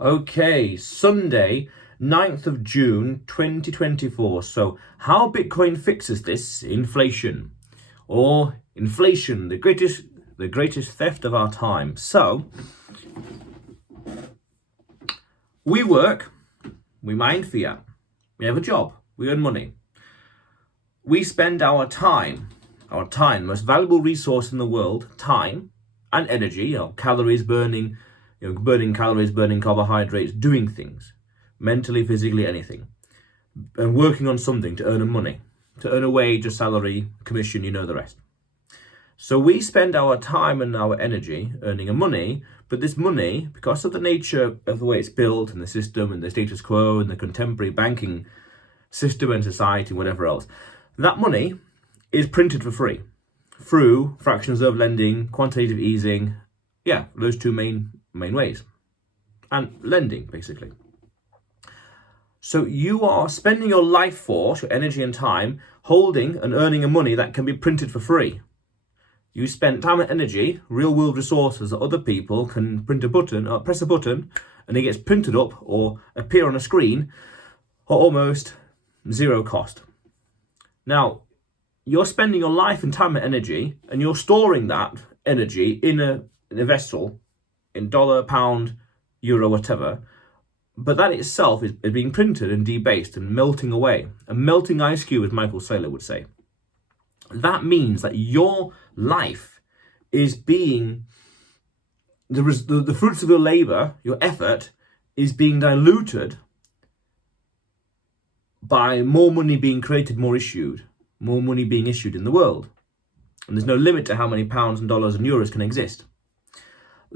Okay, Sunday, 9th of June 2024. So, how Bitcoin fixes this inflation, or inflation, the greatest theft of our time. So, we work, we mine fiat, we have a job, we earn money. We spend our time, the most valuable resource in the world, time and energy, calories burning, burning calories, burning carbohydrates, doing things, mentally, physically, anything, and working on something to earn money, to earn a wage, a salary, commission, the rest. So we spend our time and our energy earning a money, but this money, because of the nature of the way it's built and the system and the status quo and the contemporary banking system and society and whatever else, that money is printed for free through fractional reserve lending, quantitative easing, those two main ways, and lending basically. So you are spending your life force, your energy and time, holding and earning a money that can be printed for free. You spend time and energy, real world resources that other people can press a button, and it gets printed up or appear on a screen at almost zero cost. Now, you're spending your life and time and energy, and you're storing that energy in a vessel, in dollar, pound, euro, whatever. But that itself is being printed and debased and melting away. A melting ice cube, as Michael Saylor would say. That means that your life is being, the fruits of your labor, your effort, is being diluted by more money being created, more money being issued in the world. And there's no limit to how many pounds and dollars and euros can exist.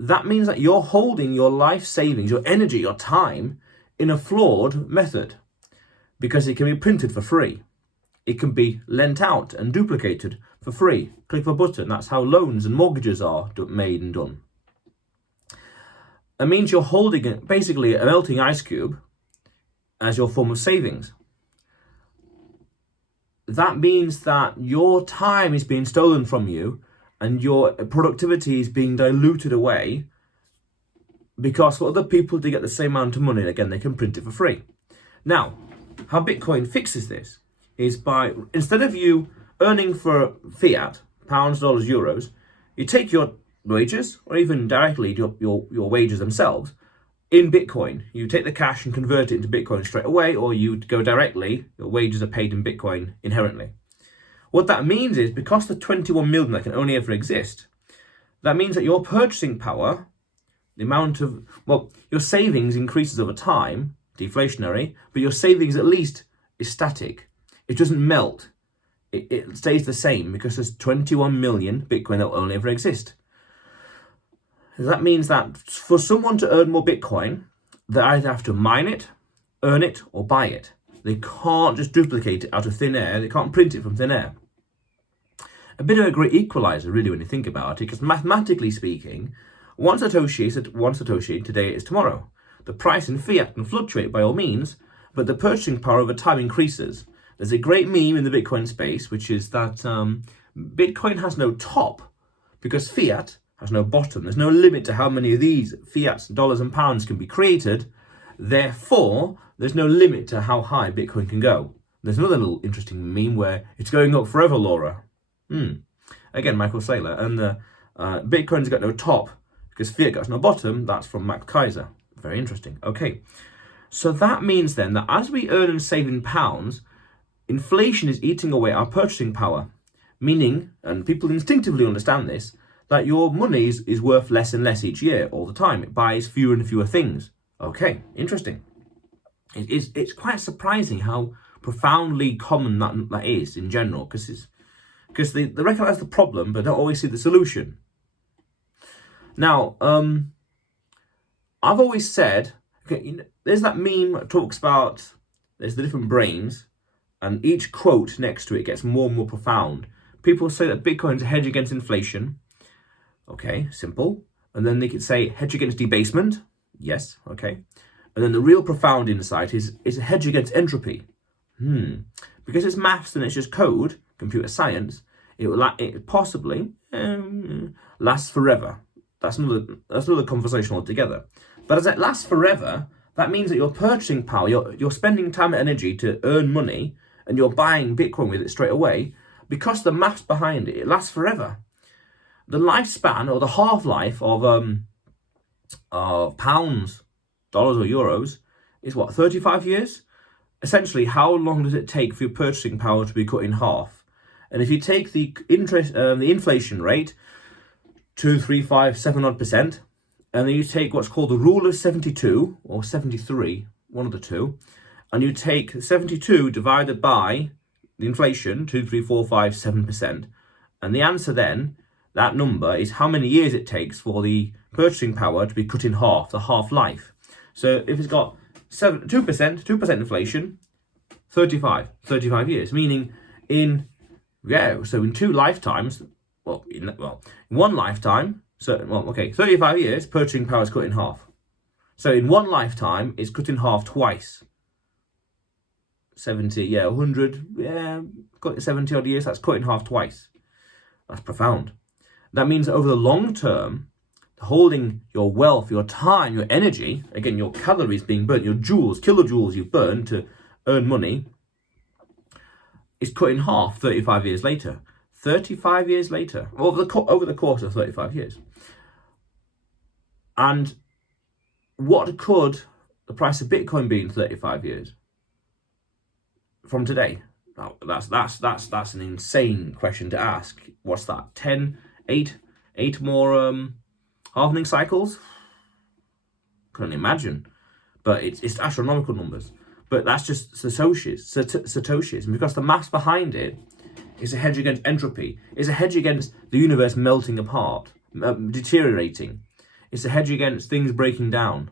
That means that you're holding your life savings, your energy, your time in a flawed method, because it can be printed for free. It can be lent out and duplicated for free. Click of a button. That's how loans and mortgages are made and done. It means you're holding basically a melting ice cube as your form of savings. That means that your time is being stolen from you and your productivity is being diluted away, because for other people to get the same amount of money, again, they can print it for free. Now, how Bitcoin fixes this is by, instead of you earning for fiat, pounds, dollars, euros, you take your wages, or even directly your wages themselves, in Bitcoin. You take the cash and convert it into Bitcoin straight away, or you go directly, your wages are paid in Bitcoin inherently. What that means is, because the 21 million that can only ever exist, that means that your purchasing power, the amount of, your savings increases over time, deflationary, but your savings at least is static. It doesn't melt. It stays the same, because there's 21 million Bitcoin that will only ever exist. That means that for someone to earn more Bitcoin, they either have to mine it, earn it, or buy it. They can't just duplicate it out of thin air. They can't print it from thin air. A bit of a great equalizer, really, when you think about it, because mathematically speaking, one Satoshi today is tomorrow. The price in fiat can fluctuate by all means, but the purchasing power over time increases. There's a great meme in the Bitcoin space, which is that Bitcoin has no top, because fiat has no bottom. There's no limit to how many of these fiats, dollars and pounds can be created. Therefore, there's no limit to how high Bitcoin can go. There's another little interesting meme where it's going up forever, Laura. Again, Michael Saylor. And the Bitcoin's got no top because fiat got no bottom. That's from Max Kaiser. Very interesting. Okay. So that means then that as we earn and save in pounds, inflation is eating away our purchasing power. Meaning, and people instinctively understand this, that your money is worth less and less each year, all the time. It buys fewer and fewer things. Okay, interesting. It's quite surprising how profoundly common that is in general, because they recognize the problem but don't always see the solution. Now, I've always said, okay, there's that meme that talks about there's the different brains, and each quote next to it gets more and more profound. People say that Bitcoin's a hedge against inflation. Okay, simple. And then they could say hedge against debasement. Yes, okay. And then the real profound insight is a hedge against entropy. Because it's maths and it's just code, computer science, it possibly lasts forever. That's another conversation altogether. But as it lasts forever, that means that your purchasing power, you're spending time and energy to earn money, and you're buying Bitcoin with it straight away, because the maths behind it, it lasts forever. The lifespan or the half-life of pounds, dollars or euros is what, 35 years? Essentially, how long does it take for your purchasing power to be cut in half? And if you take the inflation rate, 2, 3, 5, 7 odd %, and then you take what's called the rule of 72 or 73, one of the two, and you take 72 divided by the inflation, 2, 3, 4, 5, 7%, and the answer then, that number, is how many years it takes for the purchasing power to be cut in half, the half-life. So if it's got 2% inflation, 35 years, meaning in 2 lifetimes, in one lifetime, 35 years, purchasing power is cut in half. So in one lifetime, it's cut in half twice. 100, 70 odd years, that's cut in half twice. That's profound. That means that over the long term, holding your wealth, your time, your energy, again, your calories being burnt, your joules, kilojoules you've burned to earn money, is cut in half 35 years later. 35 years later, over the course of 35 years. And what could the price of Bitcoin be in 35 years from today? Now, that's an insane question to ask. What's that? 8 more halvening cycles? Couldn't imagine. But it's astronomical numbers. But that's just Satoshis. And because the maths behind it is a hedge against entropy. It's a hedge against the universe melting apart, deteriorating. It's a hedge against things breaking down.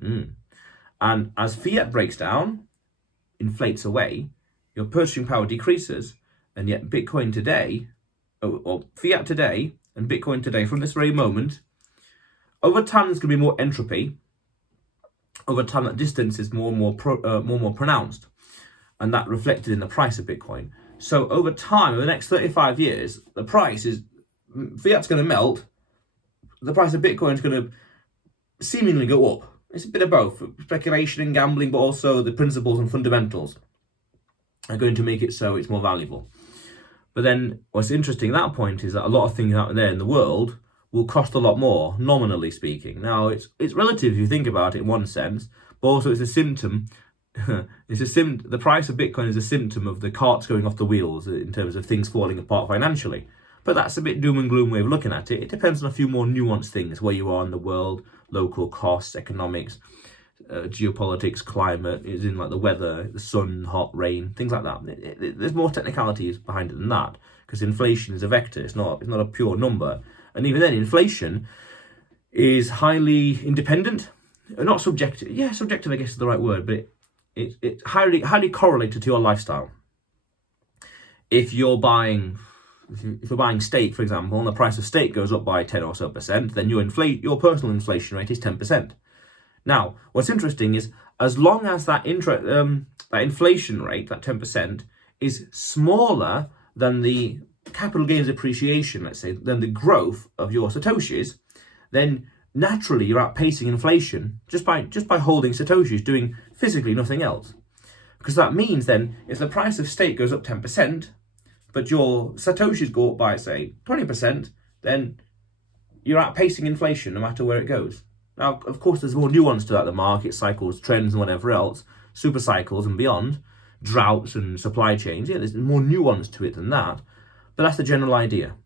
And as fiat breaks down, inflates away, your purchasing power decreases, and yet Bitcoin today, or fiat today, and Bitcoin today, from this very moment, over time there's going to be more entropy. Over time, that distance is more and more pronounced, and that reflected in the price of Bitcoin. So over time, over the next 35 years, the price is, fiat's going to melt, the price of Bitcoin is going to seemingly go up. It's a bit of both, speculation and gambling, but also the principles and fundamentals are going to make it so it's more valuable. But then what's interesting at that point is that a lot of things out there in the world will cost a lot more, nominally speaking. Now, it's relative if you think about it in one sense, but also it's a symptom. The price of Bitcoin is a symptom of the carts going off the wheels in terms of things falling apart financially. But that's a bit doom and gloom way of looking at it. It depends on a few more nuanced things, where you are in the world, local costs, economics, geopolitics, climate, is in like the weather, the sun, hot, rain, things like that. There's more technicalities behind it than that, because inflation is a vector. It's not a pure number. And even then, inflation is highly independent, not subjective. Yeah, subjective, I guess is the right word, but it's highly correlated to your lifestyle. If you're buying steak, for example, and the price of steak goes up by 10 or so %, then your personal inflation rate is 10%. Now, what's interesting is, as long as that inflation rate, that 10%, is smaller than the capital gains appreciation, let's say, than the growth of your Satoshis, then naturally you're outpacing inflation just by holding Satoshis, doing physically nothing else. Because that means then, if the price of steak goes up 10%, but your Satoshis go up by, say, 20%, then you're outpacing inflation no matter where it goes. Now, of course, there's more nuance to that, the market cycles, trends, and whatever else, super cycles and beyond, droughts and supply chains. Yeah, there's more nuance to it than that, but that's the general idea.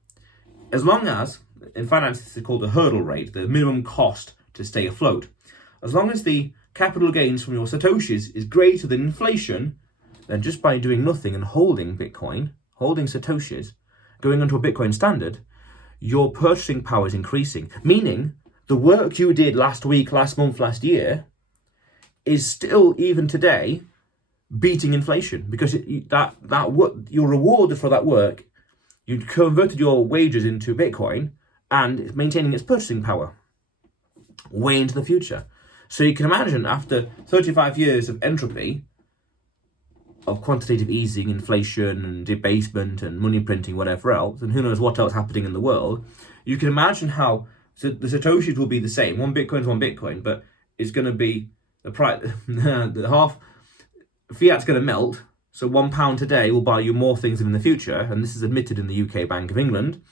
As long as, in finance, this is called the hurdle rate, the minimum cost to stay afloat. As long as the capital gains from your Satoshis is greater than inflation, then just by doing nothing and holding Bitcoin, holding Satoshis, going onto a Bitcoin standard, your purchasing power is increasing, meaning the work you did last week, last month, last year is still, even today, beating inflation, because you're rewarded for that work. You converted your wages into Bitcoin, and it's maintaining its purchasing power way into the future. So you can imagine, after 35 years of entropy, of quantitative easing, inflation and debasement and money printing, whatever else, and who knows what else happening in the world, you can imagine how So the Satoshis will be the same. One Bitcoin's one Bitcoin, but it's going to be the price, the half, fiat's going to melt. So £1 today will buy you more things than in the future. And this is admitted in the UK Bank of England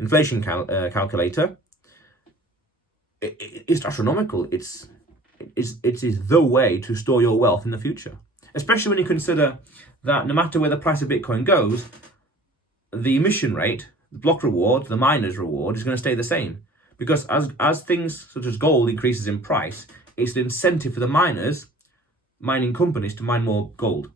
inflation calculator. It's astronomical. It is the way to store your wealth in the future, especially when you consider that no matter where the price of Bitcoin goes, the emission rate, the block reward, the miner's reward is going to stay the same, because as things such as gold increases in price, it's an incentive for the mining companies to mine more gold.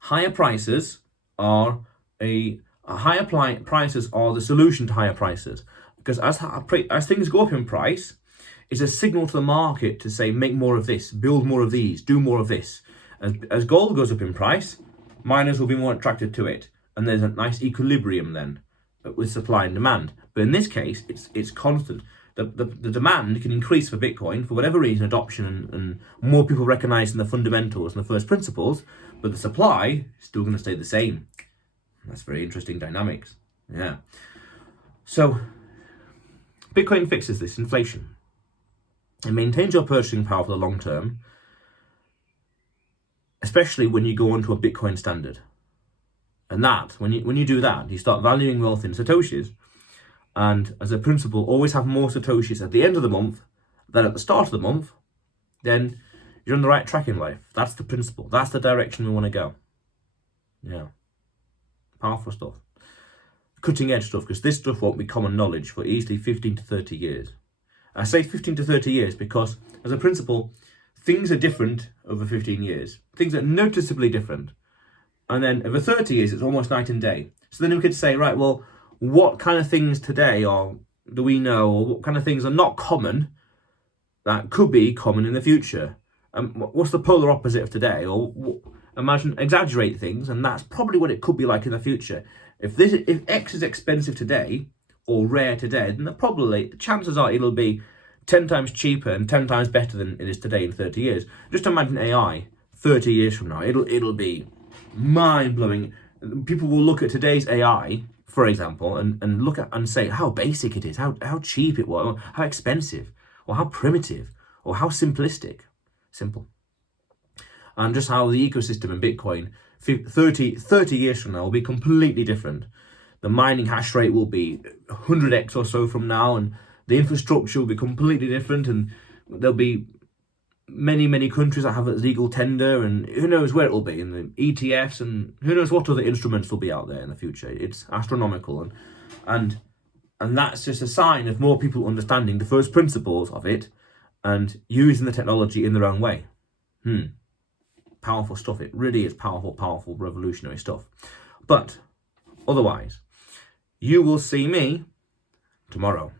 Higher prices are prices are the solution to higher prices, because as things go up in price, it's a signal to the market to say, make more of this, build more of these, do more of this. As gold goes up in price, miners will be more attracted to it, and there's a nice equilibrium then with supply and demand. But in this case, it's constant. The demand can increase for Bitcoin for whatever reason, adoption and more people recognizing the fundamentals and the first principles, but the supply is still going to stay the same. That's very interesting dynamics. Yeah. So Bitcoin fixes this inflation. It maintains your purchasing power for the long term, especially when you go onto a Bitcoin standard. And that, when you do that, you start valuing wealth in Satoshis. And as a principle, always have more Satoshis at the end of the month than at the start of the month. Then you're on the right track in life. That's the principle. That's the direction we want to go. Yeah. Powerful stuff. Cutting edge stuff, because this stuff won't be common knowledge for easily 15 to 30 years. I say 15 to 30 years because, as a principle, things are different over 15 years. Things are noticeably different. And then over 30 years, it's almost night and day. So then we could say, right, well, what kind of things today do we know, or what kind of things are not common that could be common in the future? What's the polar opposite of today? Or exaggerate things, and that's probably what it could be like in the future. If X is expensive today or rare today, then the chances are it'll be 10 times cheaper and 10 times better than it is today in 30 years. Just imagine AI 30 years from now. It'll be mind-blowing. People will look at today's AI, for example, and look at and say how basic it is, how cheap it was, how expensive, or how primitive, or how simplistic. Simple. And just how the ecosystem in Bitcoin 30 years from now will be completely different. The mining hash rate will be 100x or so from now, and the infrastructure will be completely different, and there'll be many countries that have a legal tender, and who knows where it will be, and the ETFs, and who knows what other instruments will be out there in the future. It's astronomical, and that's just a sign of more people understanding the first principles of it and using the technology in their own way. Powerful stuff. It really is powerful, revolutionary stuff. But otherwise, you will see me tomorrow.